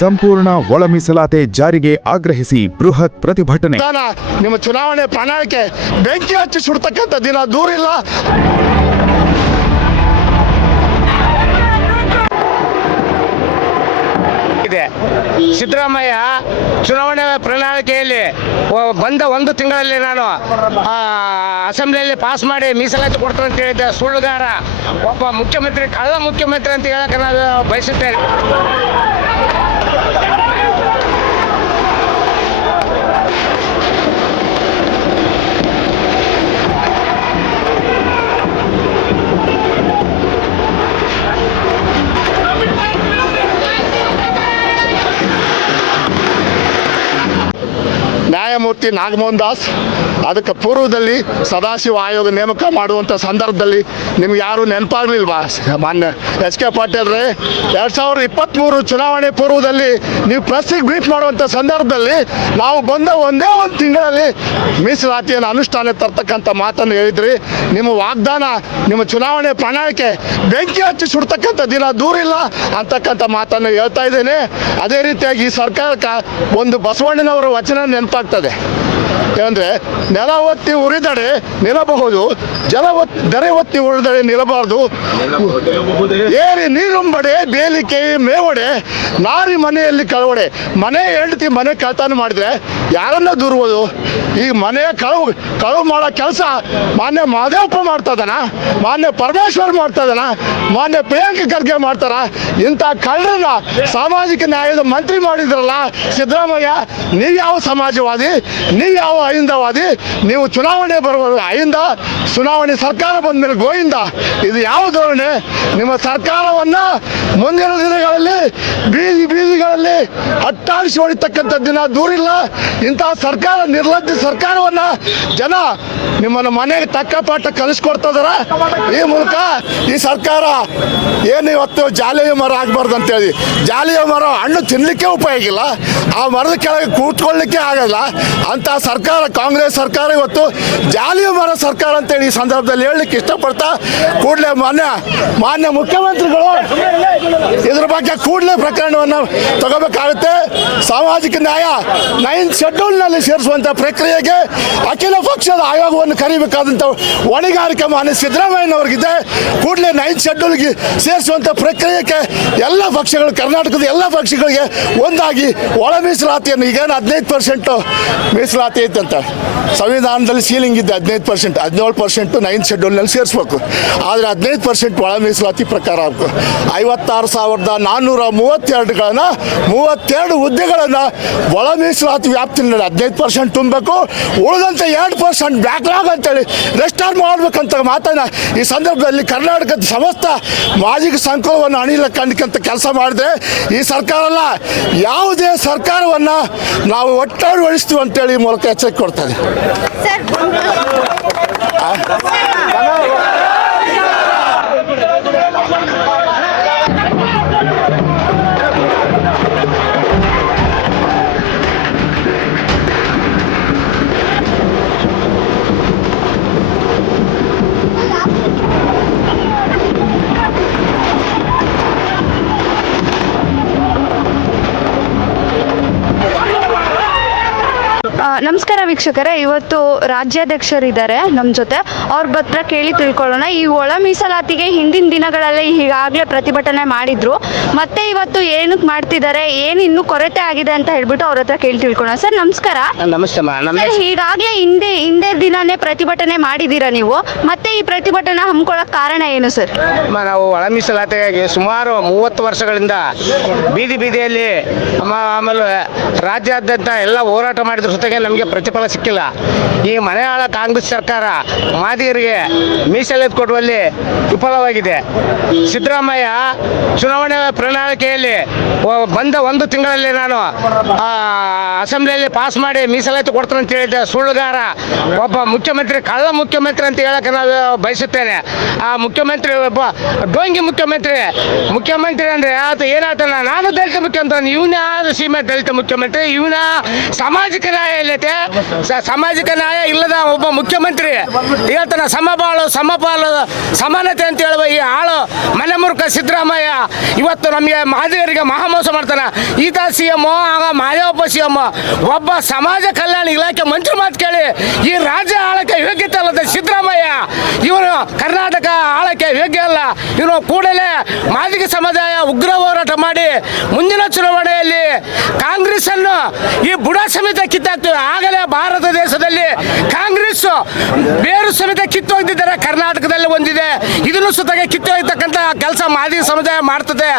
ಸಂಪೂರ್ಣ ಒಳ ಮೀಸಲಾತಿ ಜಾರಿಗೆ ಆಗ್ರಹಿಸಿ ಬೃಹತ್ ಪ್ರತಿಭಟನೆ. ನಿಮ್ಮ ಚುನಾವಣೆ ಪ್ರಣಾಳಿಕೆ ಬೆಂಕಿ ಹಚ್ಚಿ ಸುಡ್ತಕ್ಕಂಥ ದಿನ ದೂರಿಲ್ಲ. ಸಿದ್ದರಾಮಯ್ಯ ಚುನಾವಣೆ ಪ್ರಣಾಳಿಕೆಯಲ್ಲಿ ಬಂದ ಒಂದು ತಿಂಗಳಲ್ಲಿ ನಾನು ಅಸೆಂಬ್ಲಿಯಲ್ಲಿ ಪಾಸ್ ಮಾಡಿ ಮೀಸಲಾತಿ ಕೊಡ್ತೇನೆ ಅಂತ ಹೇಳಿದ್ದೆ ಸುಳ್ಳುಗಾರ. ಒಬ್ಬ ಮುಖ್ಯಮಂತ್ರಿ ಕಳ್ಳ ಮುಖ್ಯಮಂತ್ರಿ ಅಂತ ಹೇಳಕ್ಕೆ ನಾನು ಬಯಸುತ್ತೇನೆ. ನ್ಯಾಯಮೂರ್ತಿ ನಾಗಮೋಹನ್ ದಾಸ್ ಅದಕ್ಕೆ ಪೂರ್ವದಲ್ಲಿ ಸದಾಶಿವ ಆಯೋಗ ನೇಮಕ ಮಾಡುವಂಥ ಸಂದರ್ಭದಲ್ಲಿ ನಿಮ್ಗೆ ಯಾರು ನೆನಪಾಗಲಿಲ್ವಾ? ಮಾನ್ಯ ಎಸ್ ಕೆ ಪಾಟೀಲ್ರೆ, 2023 ಚುನಾವಣೆ ಪೂರ್ವದಲ್ಲಿ ನೀವು ಪ್ರೆಸ್ಸಿಗೆ ಬ್ರೀಫ್ ಮಾಡುವಂಥ ಸಂದರ್ಭದಲ್ಲಿ ನಾವು ಬಂದ ಒಂದೇ ಒಂದು ತಿಂಗಳಲ್ಲಿ ಮೀಸಲಾತಿಯನ್ನು ಅನುಷ್ಠಾನ ತರ್ತಕ್ಕಂಥ ಮಾತನ್ನು ಹೇಳಿದ್ರಿ. ನಿಮ್ಮ ವಾಗ್ದಾನ, ನಿಮ್ಮ ಚುನಾವಣೆ ಪ್ರಣಾಳಿಕೆ ಬೆಂಕಿ ಹಚ್ಚಿ ಸುಡ್ತಕ್ಕಂಥ ದಿನ ದೂರಿಲ್ಲ ಅಂತಕ್ಕಂಥ ಮಾತನ್ನು ಹೇಳ್ತಾ ಇದ್ದೇನೆ. ಅದೇ ರೀತಿಯಾಗಿ ಈ ಸರ್ಕಾರಕ್ಕೆ ಒಂದು ಬಸವಣ್ಣನವರ ವಚನ ನೆನಪಾಗ್ತದೆ. ಏನಂದರೆ, ನೆಲ ಒತ್ತಿ ಉರಿದಡೆ ನಿಲ್ಲಬಹುದು, ದರೆ ಒತ್ತಿ ಉರಿದಡೆ ನಿಲ್ಲಬಾರ್ದು, ಏರಿ ನೀರುಂಬಡೆ ಬೇಲಿಕೆ ಮೇವಡೆ, ನಾರಿ ಮನೆಯಲ್ಲಿ ಕಳವಡೆ. ಮನೆ ಹೆಂಡತಿ ಮನೆ ಕಳ್ತನ ಮಾಡಿದ್ರೆ ಯಾರನ್ನ ದೂರ್ಬೋದು? ಈ ಮನೆಯ ಕಳವು ಮಾಡೋ ಕೆಲಸ ಮಾನ್ಯ ಮಹದೇವಪ್ಪ ಮಾಡ್ತಾ ಇದ್ದಾನ, ಮಾನ್ಯ ಪರಮೇಶ್ವರ್ ಮಾಡ್ತಾ ಇದ್ದಾನ, ಮಾನ್ಯ ಪ್ರಿಯಾಂಕ ಖರ್ಗೆ ಮಾಡ್ತಾರ. ಇಂಥ ಕಳ್ಳರನ್ನ ಸಾಮಾಜಿಕ ನ್ಯಾಯದ ಮಂತ್ರಿ ಮಾಡಿದ್ರಲ್ಲ ಸಿದ್ದರಾಮಯ್ಯ. ನೀವು ಯಾವ ಸಮಾಜವಾದಿ, ನೀವು ಯಾವ ಅಹಿಂದವಾದಿ? ನೀವು ಚುನಾವಣೆ ಬರುವಾಗ ಅಹಿಂದ, ಚುನಾವಣೆ ಸರ್ಕಾರ ಬಂದ ಮೇಲೆ ಗೋವಿಂದ. ಇದು ಯಾವ ಧೋರಣೆ? ನಿಮ್ಮ ಸರ್ಕಾರವನ್ನು ಮುಂದಿನ ದಿನಗಳಲ್ಲಿ ಬೀದಿಗಳಲ್ಲಿ ಅಟ್ಟಾಡಿಸಿ ಹೊಡಿತಕ್ಕಂಥ ದಿನ ದೂರಿಲ್ಲ. ಇಂತಹ ಸರ್ಕಾರ, ನಿರ್ಲಜ್ಜ ಸರ್ಕಾರವನ್ನು ಜನ ನಿಮ್ಮನ್ನು ಮನೆಗೆ ತಕ್ಕ ಪಾಠ ಕಲಿಸ್ಕೊಡ್ತದಾರ. ಈ ಮೂಲಕ ಈ ಸರ್ಕಾರ ಏನು ಇವತ್ತು ಜಾಲಿಯ ಮರ ಆಗಬಾರ್ದು ಅಂತೇಳಿ, ಜಾಲಿಯ ಮರ ಹಣ್ಣು ತಿನ್ನಲಿಕ್ಕೆ ಉಪಯೋಗ ಇಲ್ಲ, ಆ ಮರದ ಕೆಳಗೆ ಕೂತ್ಕೊಳ್ಳಿಕ್ಕೆ ಆಗಲ್ಲ ಅಂತ ಸರ್ಕಾರ, ಕಾಂಗ್ರೆಸ್ ಸರ್ಕಾರ ಇವತ್ತು ಜಾಲಿಯ ಮರ ಸರ್ಕಾರ ಅಂತೇಳಿ ಈ ಸಂದರ್ಭದಲ್ಲಿ ಹೇಳಲಿಕ್ಕೆ ಇಷ್ಟಪಡ್ತಾ, ಕೂಡಲೇ ಮಾನ್ಯ ಮುಖ್ಯಮಂತ್ರಿಗಳು ಇದ್ರ ಬಗ್ಗೆ ಕೂಡಲೇ ಪ್ರಕರಣವನ್ನು ತಗೋಬೇಕಾಗುತ್ತೆ. ಸಾಮಾಜಿಕ ನ್ಯಾಯ 9th ಶೆಡ್ಯೂಲ್ನಲ್ಲಿ ಸೇರಿಸುವಂಥ ಪ್ರಕ್ರಿಯೆಗೆ ಅಖಿಲ ಪಕ್ಷದ ಆಯೋಗವನ್ನು ಕರೀಬೇಕಾದಂಥ ಹೊಣೆಗಾರಿಕೆ ಮಾನ್ಯ ಸಿದ್ದರಾಮಯ್ಯನವ್ರಿಗಿದೆ. ಕೂಡಲೇ 9th ಶೆಡ್ಯೂಲ್ಗೆ ಸೇರಿಸುವಂಥ ಪ್ರಕ್ರಿಯೆಗೆ ಎಲ್ಲ ಪಕ್ಷಗಳು, ಕರ್ನಾಟಕದ ಎಲ್ಲ ಪಕ್ಷಗಳಿಗೆ ಒಂದಾಗಿ ಒಳ ಮೀಸಲಾತಿಯನ್ನು, ಈಗೇನು 15% ಮೀಸಲಾತಿ ಐತಂತ ಸಂವಿಧಾನದಲ್ಲಿ ಸೀಲಿಂಗ್ ಇದೆ, 15%, 17% 9th ಶೆಡ್ಯೂಲ್ನಲ್ಲಿ ಸೇರಿಸ್ಬೇಕು. ಆದರೆ 15% ಒಳ ಮೀಸಲಾತಿ ಪ್ರಕಾರ ಆಗಬೇಕು. 56,432ಗಳನ್ನು 32 ಹುದ್ದೆಗಳನ್ನು ಒಳ ಮೀಸಲಾತಿ ವ್ಯಾಪ್ತಿನಲ್ಲಿ 15% ತುಂಬಬೇಕು. ಉಳಿದಂತೆ 2% ಬ್ಯಾಕ್ಲಾಗ್ ಅಂತೇಳಿ ರೆಸ್ಟಾರ್ ಮಾಡಬೇಕಂತ ಮಾತನ್ನ ಈ ಸಂದರ್ಭದಲ್ಲಿ ಕರ್ನಾಟಕದ ಸಮಸ್ತ ಮಾಜಿಕ ಸಂಕುಲವನ್ನು ಅಣಿಲಕ್ಕಂತ ಕೆಲಸ ಮಾಡಿದ್ರೆ ಈ ಸರ್ಕಾರ ಅಲ್ಲ, ಯಾವುದೇ ಸರ್ಕಾರವನ್ನು ನಾವು ಒಟ್ಟಾಡಿಸ್ತೀವಿ ಅಂತೇಳಿ ಈ ಮೂಲಕ ಎಚ್ಚರಿಕೆ ಕೊಡ್ತಾರೆ. ನಮಸ್ಕಾರ ವೀಕ್ಷಕರೇ, ಇವತ್ತು ರಾಜ್ಯಾಧ್ಯಕ್ಷರಿದ್ದಾರೆ ನಮ್ಮ ಜೊತೆ, ಅವ್ರ ಹತ್ರ ಕೇಳಿ ತಿಳ್ಕೊಳ್ಳೋಣ. ಈ ಒಳ ಮೀಸಲಾತಿಗೆ ಹಿಂದಿನ ದಿನಗಳಲ್ಲಿ ಈಗಾಗಲೇ ಪ್ರತಿಭಟನೆ ಮಾಡಿದ್ರು, ಮತ್ತೆ ಇವತ್ತು ಏನಕ್ಕೆ ಮಾಡ್ತಿದ್ದಾರೆ, ಏನು ಇನ್ನೂ ಕೊರತೆ ಆಗಿದೆ ಅಂತ ಹೇಳ್ಬಿಟ್ಟು ಅವ್ರ ಹತ್ರ ಕೇಳಿ ತಿಳ್ಕೊಳ್ಳೋಣ. ಸರ್ ನಮಸ್ಕಾರ. ನಮಸ್ತೆ. ಈಗಾಗಲೇ ಹಿಂದೆ ದಿನನೇ ಪ್ರತಿಭಟನೆ ಮಾಡಿದ್ದೀರಾ ನೀವು, ಮತ್ತೆ ಈ ಪ್ರತಿಭಟನೆ ಹಮ್ಮಿಕೊಳ್ಳೋಕೆ ಕಾರಣ ಏನು ಸರ್? ನಾವು ಒಳ ಮೀಸಲಾತಿಗಾಗಿ ಸುಮಾರು 30 ವರ್ಷಗಳಿಂದ ಬೀದಿಯಲ್ಲಿ ಆಮೇಲೆ ರಾಜ್ಯಾದ್ಯಂತ ಎಲ್ಲ ಹೋರಾಟ ಮಾಡಿದ್ರ ಜೊತೆಗೆ ನಮಗೆ ಪ್ರತಿಫಲ ಸಿಕ್ಕಿಲ್ಲ. ಈ ಮನೆಯಾಳ ಕಾಂಗ್ರೆಸ್ ಸರ್ಕಾರ ಮಾದಿಗರಿಗೆ ಮೀಸಲಾತಿ ಕೊಡುವಲ್ಲಿ ವಿಫಲವಾಗಿದೆ. ಸಿದ್ದರಾಮಯ್ಯ ಚುನಾವಣೆ ಪ್ರಣಾಳಿಕೆಯಲ್ಲಿ ಬಂದ ಒಂದು ತಿಂಗಳಲ್ಲಿ ನಾನು ಅಸೆಂಬ್ಲಿಯಲ್ಲಿ ಪಾಸ್ ಮಾಡಿ ಮೀಸಲಾತಿ ಕೊಡ್ತೇನೆ ಅಂತ ಹೇಳಿದ್ದೆ ಸುಳ್ಳುಗಾರ. ಒಬ್ಬ ಮುಖ್ಯಮಂತ್ರಿ ಕಳ್ಳ ಮುಖ್ಯಮಂತ್ರಿ ಅಂತ ಹೇಳಕ್ಕೆ ನಾನು ಬಯಸುತ್ತೇನೆ. ಆ ಮುಖ್ಯಮಂತ್ರಿ ಒಬ್ಬ ಡೋಂಗಿ ಮುಖ್ಯಮಂತ್ರಿ ಅಂದರೆ ಆತ ಏನಾಗ್ತಾನೆ, ನಾನು ದಲಿತ ಮುಖ್ಯಮಂತ್ರಿ, ಇವನ ಸೀಮೆ ದಲಿತ ಮುಖ್ಯಮಂತ್ರಿ, ಇವನ ಸಾಮಾಜಿಕ ನ್ಯಾಯ ಏನೈತೆ ಸಾಮಾಜಿಕ ನ್ಯಾಯ ಇಲ್ಲದ ಒಬ್ಬ ಮುಖ್ಯಮಂತ್ರಿ ಹೇಳ್ತಾನೆ ಸಮಬಾಳು ಸಮಪಾಲು ಸಮಾನತೆ ಅಂತ ಹೇಳುವ ಈ ಆಳು ಮನೆ ಮುರುಕ ಸಿದ್ದರಾಮಯ್ಯ ಇವತ್ತು ನಮಗೆ ಮಾದಿಗರಿಗೆ ಮಹಾಮೋಸ ಮಾಡ್ತಾನೆ. ಈತ CM ಆಗ ಮಾಯಪ್ಪ CM ಒಬ್ಬ ಸಮಾಜ ಕಲ್ಯಾಣ ಇಲಾಖೆ ಮಂತ್ರಿ ಮಾತು ಕೇಳಿ ಈ ರಾಜ್ಯ ಆಳಕ್ಕೆ ಯೋಗ್ಯತೆ ಅಲ್ಲದ ಸಿದ್ದರಾಮಯ್ಯ ಇವನು ಕರ್ನಾಟಕ ಆಳಕ್ಕೆ ಯೋಗ್ಯ ಅಲ್ಲ. ಇವನು ಕೂಡಲೇ ಮಾದಿಗ ಸಮುದಾಯ ಉಗ್ರ ಹೋರಾಟ ಮಾಡಿ ಮುಂದಿನ ಚುನಾವಣೆಯಲ್ಲಿ ಕಾಂಗ್ರೆಸ್ ಅನ್ನು ಈ ಬುಡ ಸಮೇತ ಕಿತ್ತಾಕ್ತೇವೆ. ಆಗಲೇ ಭಾರತ ದೇಶದಲ್ಲಿ ಕಾಂಗ್ರೆಸ್ ಬೇರು ಸಮೇತ ಕಿತ್ತು ಹೋಗ್ತಿದ್ದಾರೆ. ಕರ್ನಾಟಕದಲ್ಲಿ ಒಂದಿದೆ, ಇದನ್ನು ಸುತ್ತಾಗೆ ಕಿತ್ತು ಹೋಗ್ತಕ್ಕಂಥ ಕೆಲಸ ಮಾದಿಗ ಸಮುದಾಯ ಮಾಡ್ತದೆ.